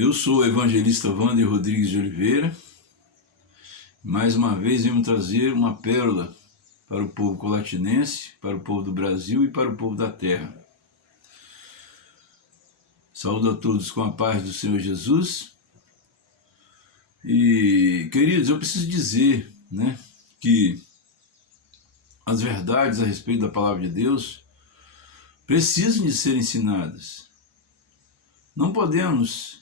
Eu sou o evangelista Wander Rodrigues de Oliveira. Mais uma vez venho trazer uma pérola para o povo colatinense, para o povo do Brasil e para o povo da terra. Saúdo a todos com a paz do Senhor Jesus. E, queridos, eu preciso dizer, que as verdades a respeito da palavra de Deus precisam de ser ensinadas. Não podemos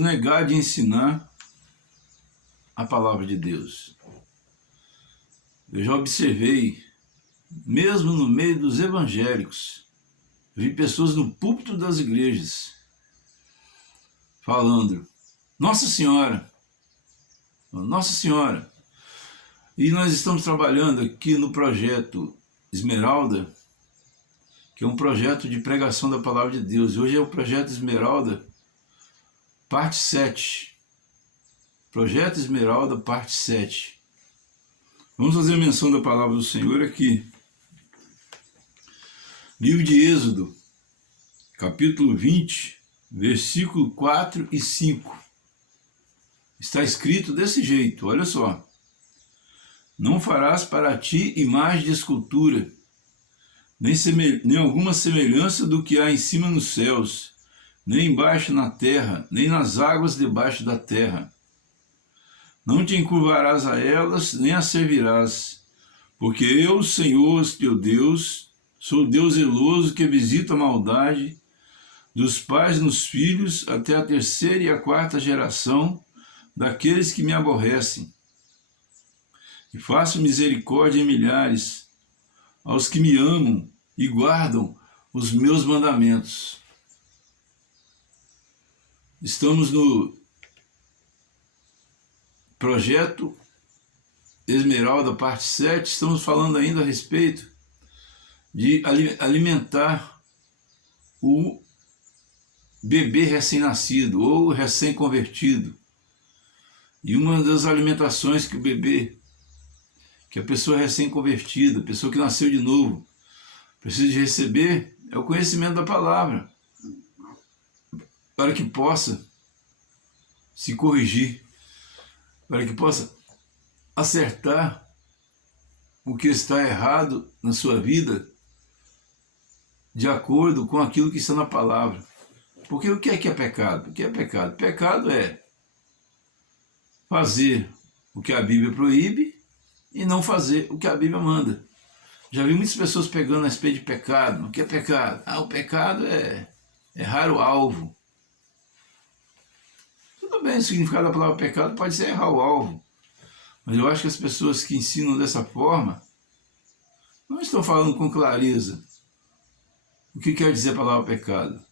negar de ensinar a palavra de Deus. Eu já observei, mesmo no meio dos evangélicos, vi pessoas no púlpito das igrejas falando, Nossa Senhora, Nossa Senhora. E nós estamos trabalhando aqui no projeto Esmeralda, que é um projeto de pregação da palavra de Deus. E hoje é o projeto Esmeralda, parte 7. Projeto Esmeralda, parte 7. Vamos fazer menção da palavra do Senhor aqui. Livro de Êxodo, capítulo 20, versículo 4 e 5. Está escrito desse jeito, olha só. Não farás para ti imagem de escultura, nem alguma semelhança do que há em cima nos céus, nem embaixo na terra, nem nas águas debaixo da terra. Não te encurvarás a elas, nem as servirás, porque eu, Senhor, teu Deus, sou Deus zeloso que visita a maldade dos pais nos filhos até a 3ª e a 4ª geração daqueles que me aborrecem. E faço misericórdia em milhares aos que me amam e guardam os meus mandamentos. Estamos no projeto Esmeralda, parte 7, estamos falando ainda a respeito de alimentar o bebê recém-nascido ou recém-convertido. E uma das alimentações que o bebê, que a pessoa recém-convertida, a pessoa que nasceu de novo, precisa de receber é o conhecimento da palavra, para que possa se corrigir, para que possa acertar o que está errado na sua vida, de acordo com aquilo que está na palavra. Porque o que é pecado? O que é pecado? Pecado é fazer o que a Bíblia proíbe e não fazer o que a Bíblia manda. Já vi muitas pessoas pegando a respeito de pecado. O que é pecado? O pecado é errar o alvo. Tudo bem, o significado da palavra pecado pode ser errar o alvo. Mas eu acho que as pessoas que ensinam dessa forma não estão falando com clareza o que quer dizer a palavra pecado.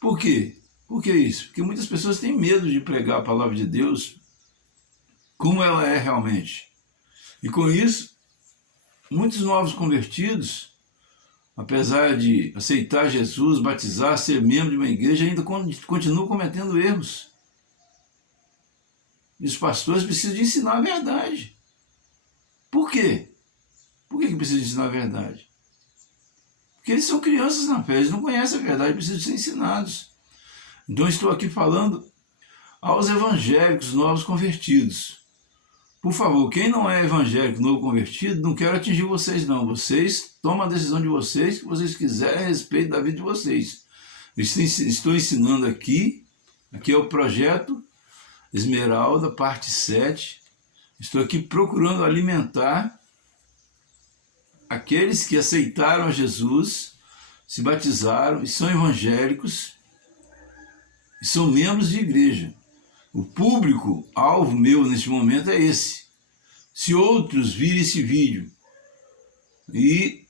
Por quê? Por que isso? Porque muitas pessoas têm medo de pregar a palavra de Deus como ela é realmente. E com isso, muitos novos convertidos, apesar de aceitar Jesus, batizar, ser membro de uma igreja, ainda continuam cometendo erros. E os pastores precisam de ensinar a verdade. Por quê? Por que precisam ensinar a verdade? Porque eles são crianças na fé, eles não conhecem a verdade, precisam ser ensinados. Então estou aqui falando aos evangélicos novos convertidos. Por favor, quem não é evangélico novo convertido, não quero atingir vocês não. Vocês tomam a decisão de vocês, que vocês quiserem a respeito da vida de vocês. Estou ensinando aqui é o projeto Esmeralda, parte 7. Estou aqui procurando alimentar aqueles que aceitaram a Jesus, se batizaram e são evangélicos e são membros de igreja. O público-alvo meu neste momento é esse. Se outros virem esse vídeo, e,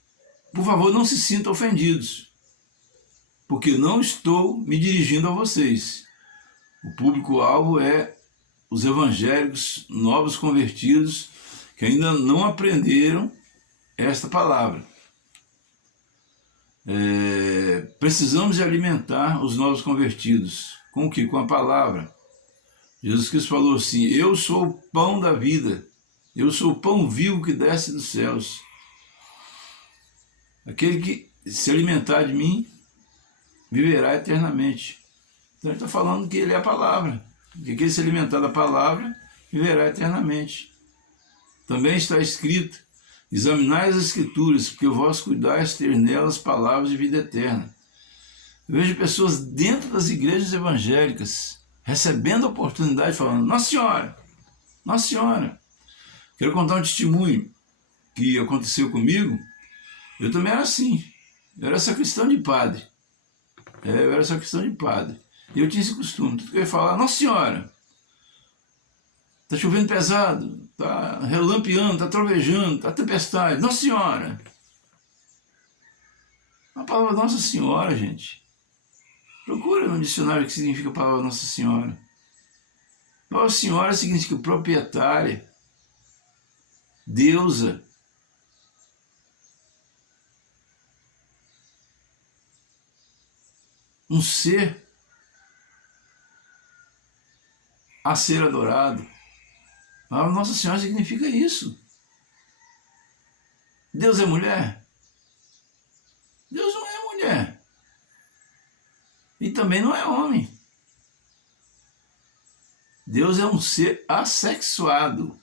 por favor, não se sintam ofendidos, porque não estou me dirigindo a vocês. O público-alvo é os evangélicos novos convertidos que ainda não aprenderam esta palavra. Precisamos de alimentar os novos convertidos. Com o quê? Com a palavra. Jesus Cristo falou assim, eu sou o pão da vida, eu sou o pão vivo que desce dos céus. Aquele que se alimentar de mim, viverá eternamente. Então ele está falando que ele é a palavra, que aquele se alimentar da palavra, viverá eternamente. Também está escrito: examinai as Escrituras, porque vós cuidais ter nelas palavras de vida eterna. Eu vejo pessoas dentro das igrejas evangélicas, recebendo a oportunidade, falando: Nossa Senhora, Nossa Senhora. Quero contar um testemunho que aconteceu comigo. Eu também era assim. Eu era sacristão de padre. Eu era sacristão de padre. E eu tinha esse costume. Tudo que eu ia falar: Nossa Senhora, está chovendo pesado, está relampeando, está trovejando, está tempestade. Nossa Senhora. A palavra Nossa Senhora, gente. Procura no dicionário o que significa a palavra Nossa Senhora. Nossa Senhora significa proprietária, deusa. Um ser a ser adorado. A palavra Nossa Senhora significa isso. Deus é mulher? Deus não é mulher. E também não é homem. Deus é um ser assexuado.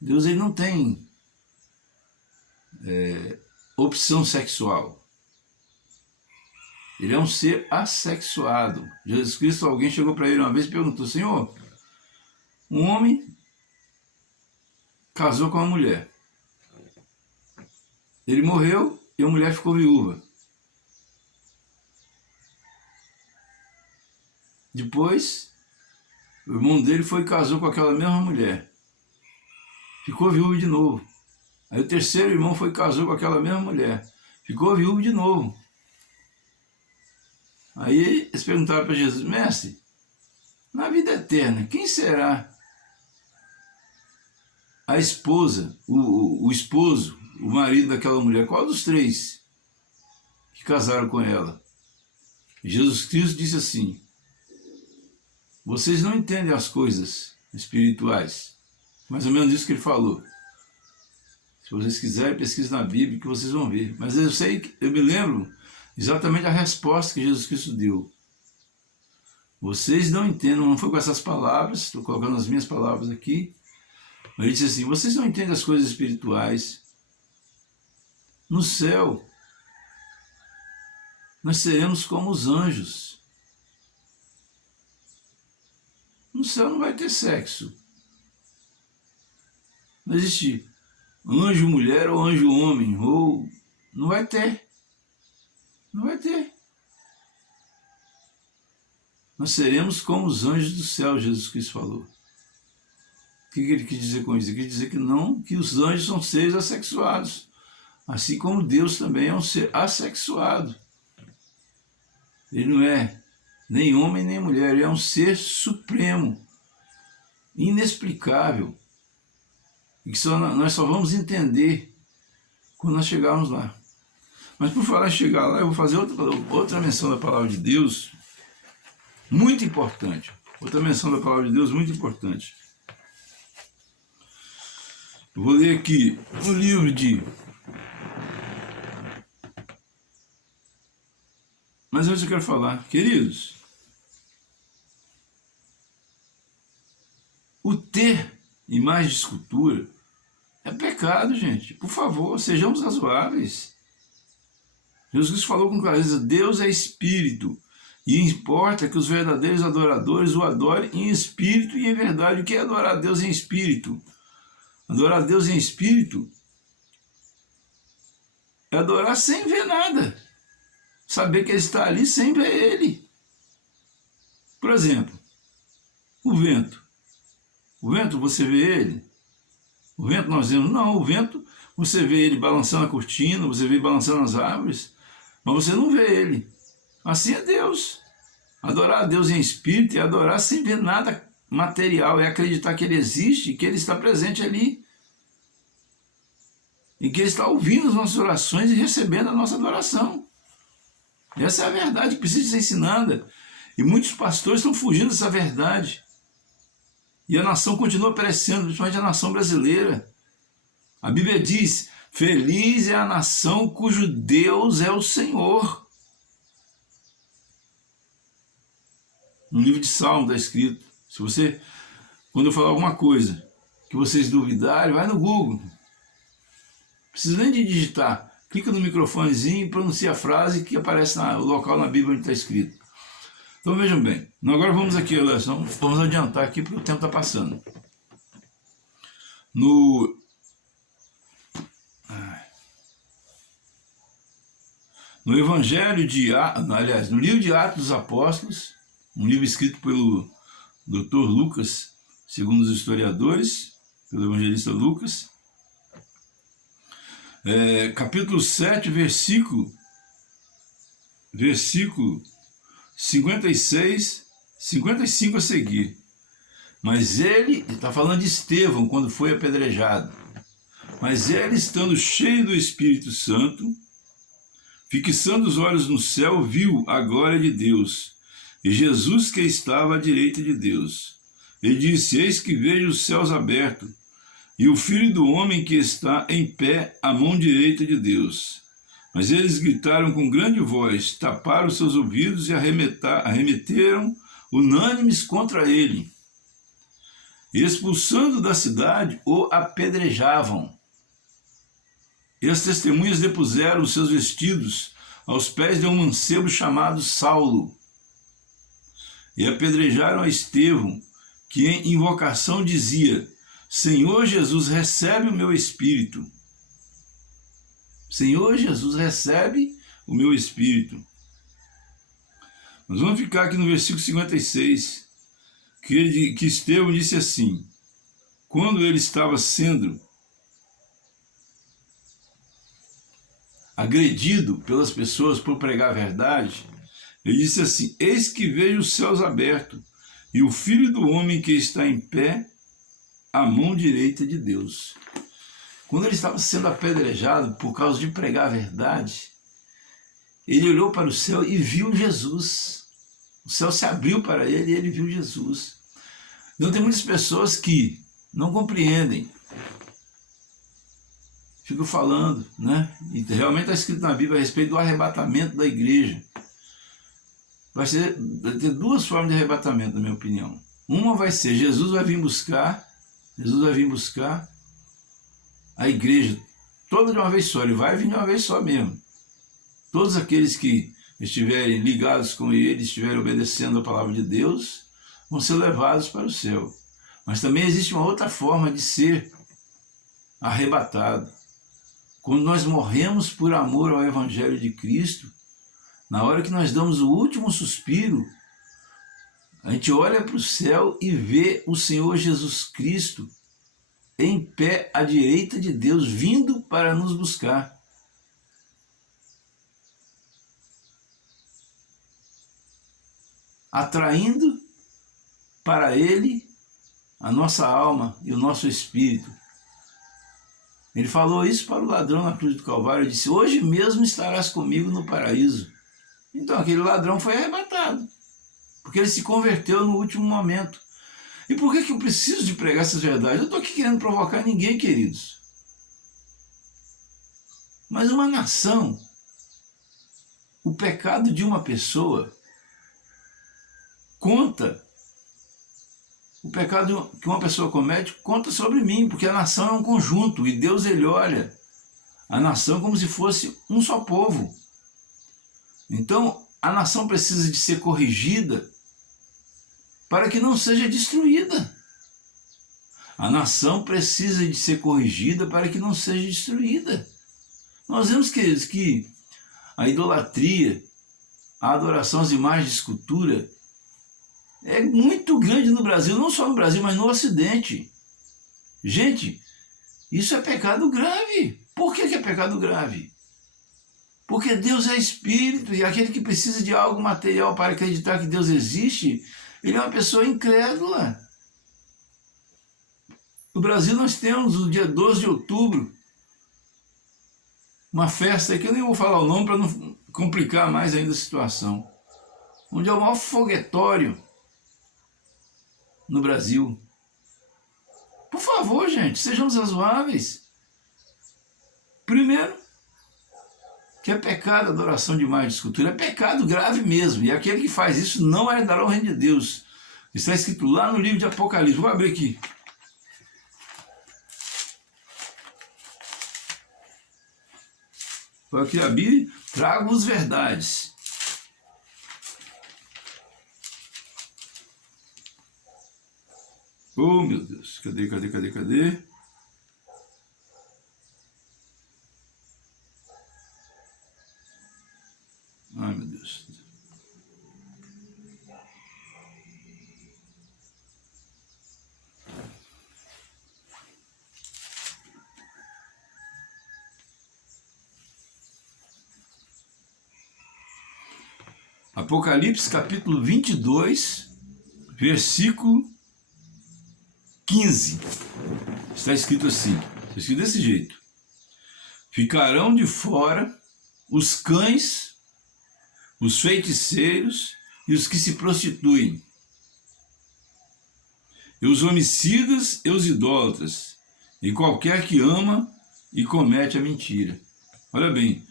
Deus ele não tem opção sexual. Ele é um ser assexuado. Jesus Cristo, alguém chegou para ele uma vez e perguntou: Senhor, um homem casou com uma mulher. Ele morreu e a mulher ficou viúva. Depois, o irmão dele foi e casou com aquela mesma mulher. Ficou viúvo de novo. Aí o terceiro irmão foi e casou com aquela mesma mulher. Ficou viúvo de novo. Aí eles perguntaram para Jesus: Mestre, na vida eterna, quem será a esposa, o esposo, o marido daquela mulher? Qual dos três que casaram com ela? E Jesus Cristo disse assim: vocês não entendem as coisas espirituais. Mais ou menos isso que ele falou. Se vocês quiserem, pesquise na Bíblia que vocês vão ver. Mas eu me lembro exatamente a resposta que Jesus Cristo deu. Vocês não entendem, não foi com essas palavras, estou colocando as minhas palavras aqui, mas ele disse assim: vocês não entendem as coisas espirituais. No céu, nós seremos como os anjos. No céu não vai ter sexo. Não existe anjo mulher ou anjo homem, ou não vai ter. Não vai ter. Nós seremos como os anjos do céu, Jesus Cristo falou. O que ele quis dizer com isso? Ele quis dizer que não, que os anjos são seres assexuados. Assim como Deus também é um ser assexuado. Ele não é nem homem nem mulher, ele é um ser supremo, inexplicável, e que nós só vamos entender quando nós chegarmos lá. Mas por falar em chegar lá, eu vou fazer outra menção da palavra de Deus, muito importante. Outra menção da palavra de Deus, muito importante. Eu vou ler aqui no livro de... Mas antes eu quero falar, queridos, o ter imagem de escultura é pecado, gente. Por favor, sejamos razoáveis. Jesus Cristo falou com clareza: Deus é espírito, e importa que os verdadeiros adoradores o adorem em espírito e em verdade. O que é adorar a Deus em espírito? Adorar a Deus em espírito é adorar sem ver nada. Saber que ele está ali sem ver ele. Por exemplo, o vento. O vento, você vê ele? O vento nós vemos? Não, o vento, você vê ele balançando a cortina, você vê ele balançando as árvores, mas você não vê ele. Assim é Deus. Adorar a Deus em espírito é adorar sem ver nada material, é acreditar que ele existe e que ele está presente ali. E que ele está ouvindo as nossas orações e recebendo a nossa adoração. Essa é a verdade que precisa ser ensinada. E muitos pastores estão fugindo dessa verdade. E a nação continua perecendo, principalmente a nação brasileira. A Bíblia diz: Feliz é a nação cujo Deus é o Senhor. No livro de Salmo está escrito. Se você, quando eu falar alguma coisa que vocês duvidarem, vai no Google. Não precisa nem de digitar. Clica no microfonezinho e pronuncia a frase que aparece no local na Bíblia onde está escrito. Então vejam bem. Agora vamos aqui, vamos adiantar aqui porque o tempo está passando. No Evangelho de aliás, no livro de Atos dos Apóstolos, um livro escrito pelo Dr. Lucas, segundo os historiadores, pelo evangelista Lucas, capítulo 7, versículo 56, 55 a seguir. Mas ele, está falando de Estevão, quando foi apedrejado, mas ele, estando cheio do Espírito Santo, fixando os olhos no céu, viu a glória de Deus, e Jesus que estava à direita de Deus. Ele disse: eis que vejo os céus abertos, e o Filho do Homem que está em pé à mão direita de Deus. Mas eles gritaram com grande voz, taparam seus ouvidos e arremeteram unânimes contra ele. E expulsando da cidade, o apedrejavam. E as testemunhas depuseram os seus vestidos aos pés de um mancebo chamado Saulo. E apedrejaram a Estevão, que em invocação dizia: Senhor Jesus, recebe o meu espírito. Senhor Jesus, recebe o meu espírito. Nós vamos ficar aqui no versículo 56, que Estevão disse assim, quando ele estava sendo agredido pelas pessoas por pregar a verdade, ele disse assim: eis que vejo os céus abertos e o Filho do Homem que está em pé à mão direita de Deus. Quando ele estava sendo apedrejado por causa de pregar a verdade, ele olhou para o céu e viu Jesus. O céu se abriu para ele e ele viu Jesus. Então tem muitas pessoas que não compreendem, ficam falando, né? E realmente está escrito na Bíblia a respeito do arrebatamento da igreja. Vai ter duas formas de arrebatamento, na minha opinião. Uma vai ser, Jesus vai vir buscar a igreja toda de uma vez só, ele vai vir de uma vez só mesmo. Todos aqueles que estiverem ligados com ele, estiverem obedecendo a palavra de Deus, vão ser levados para o céu. Mas também existe uma outra forma de ser arrebatado. Quando nós morremos por amor ao Evangelho de Cristo, na hora que nós damos o último suspiro, a gente olha para o céu e vê o Senhor Jesus Cristo em pé à direita de Deus, vindo para nos buscar. Atraindo para Ele a nossa alma e o nosso espírito. Ele falou isso para o ladrão na cruz do Calvário, ele disse: hoje mesmo estarás comigo no paraíso. Então aquele ladrão foi arrebatado, porque ele se converteu no último momento. E por que eu preciso de pregar essas verdades? Eu estou aqui querendo provocar ninguém, queridos. Mas uma nação, o pecado de uma pessoa conta, o pecado que uma pessoa comete conta sobre mim, porque a nação é um conjunto, e Deus, ele olha a nação como se fosse um só povo. Então, a nação precisa de ser corrigida para que não seja destruída. A nação precisa de ser corrigida para que não seja destruída. Nós vemos que a idolatria, a adoração às imagens de escultura é muito grande no Brasil, não só no Brasil, mas no Ocidente. Gente, isso é pecado grave. Por que é pecado grave? Porque Deus é espírito, e aquele que precisa de algo material para acreditar que Deus existe, ele é uma pessoa incrédula. No Brasil nós temos, no dia 12 de outubro, uma festa que eu nem vou falar o nome para não complicar mais ainda a situação, onde é o maior foguetório no Brasil. Por favor, gente, sejamos razoáveis. Primeiro, que é pecado a adoração de imagem de escultura, é pecado grave mesmo, e aquele que faz isso não herdará o reino de Deus. Está escrito lá no livro de Apocalipse. Vou abrir aqui. Vou aqui abrir, trago-vos verdades. Oh, meu Deus, cadê? Ai, meu Deus. Apocalipse capítulo 22, versículo 15. Está escrito assim, está escrito desse jeito. Ficarão de fora os cães, os feiticeiros e os que se prostituem, e os homicidas e os idólatras, e qualquer que ama e comete a mentira. Olha bem,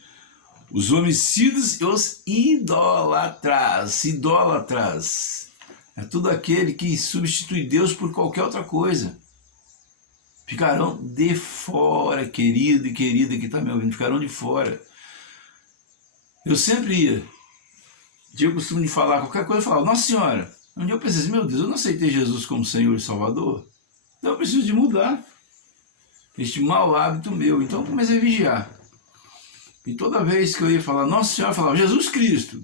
os homicidas e os idólatras, é tudo aquele que substitui Deus por qualquer outra coisa. Ficarão de fora, querido e querida que está me ouvindo, ficarão de fora. Eu sempre tinha o costume de falar qualquer coisa, eu falava, Nossa Senhora. Um dia eu pensei assim, meu Deus, eu não aceitei Jesus como Senhor e Salvador, então eu preciso de mudar este mau hábito meu. Então eu comecei a vigiar. E toda vez que eu ia falar Nossa Senhora, eu falava Jesus Cristo.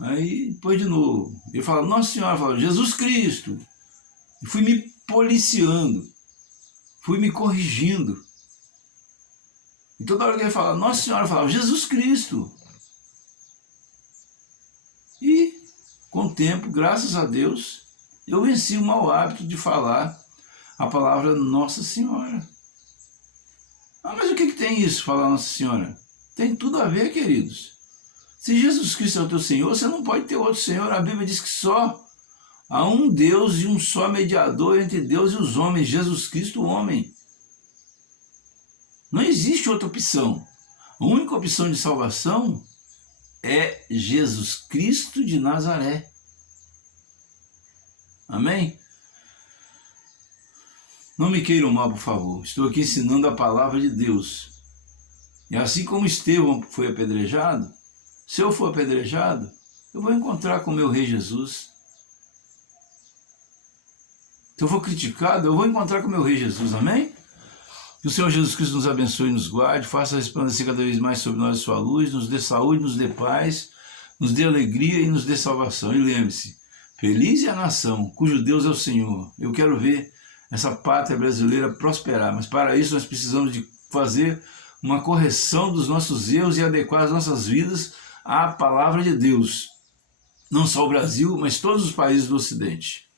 Aí depois de novo, eu falava Nossa Senhora, eu falava Jesus Cristo. E fui me policiando, fui me corrigindo. E toda hora que eu ia falar Nossa Senhora, eu falava Jesus Cristo. E com o tempo, graças a Deus, eu venci o mau hábito de falar a palavra Nossa Senhora. Ah, mas o que tem isso, falar Nossa Senhora? Tem tudo a ver, queridos. Se Jesus Cristo é o teu Senhor, você não pode ter outro Senhor. A Bíblia diz que só há um Deus e um só mediador entre Deus e os homens, Jesus Cristo, o homem. Não existe outra opção. A única opção de salvação é Jesus Cristo de Nazaré. Amém? Não me queiram mal, por favor. Estou aqui ensinando a palavra de Deus. E assim como Estevão foi apedrejado, se eu for apedrejado, eu vou encontrar com o meu Rei Jesus. Se eu for criticado, eu vou encontrar com o meu Rei Jesus. Amém? Que o Senhor Jesus Cristo nos abençoe e nos guarde, faça resplandecer cada vez mais sobre nós a sua luz, nos dê saúde, nos dê paz, nos dê alegria e nos dê salvação. E lembre-se, feliz é a nação cujo Deus é o Senhor. Eu quero ver essa pátria brasileira prosperar, mas para isso nós precisamos de fazer uma correção dos nossos erros e adequar as nossas vidas à palavra de Deus. Não só o Brasil, mas todos os países do Ocidente.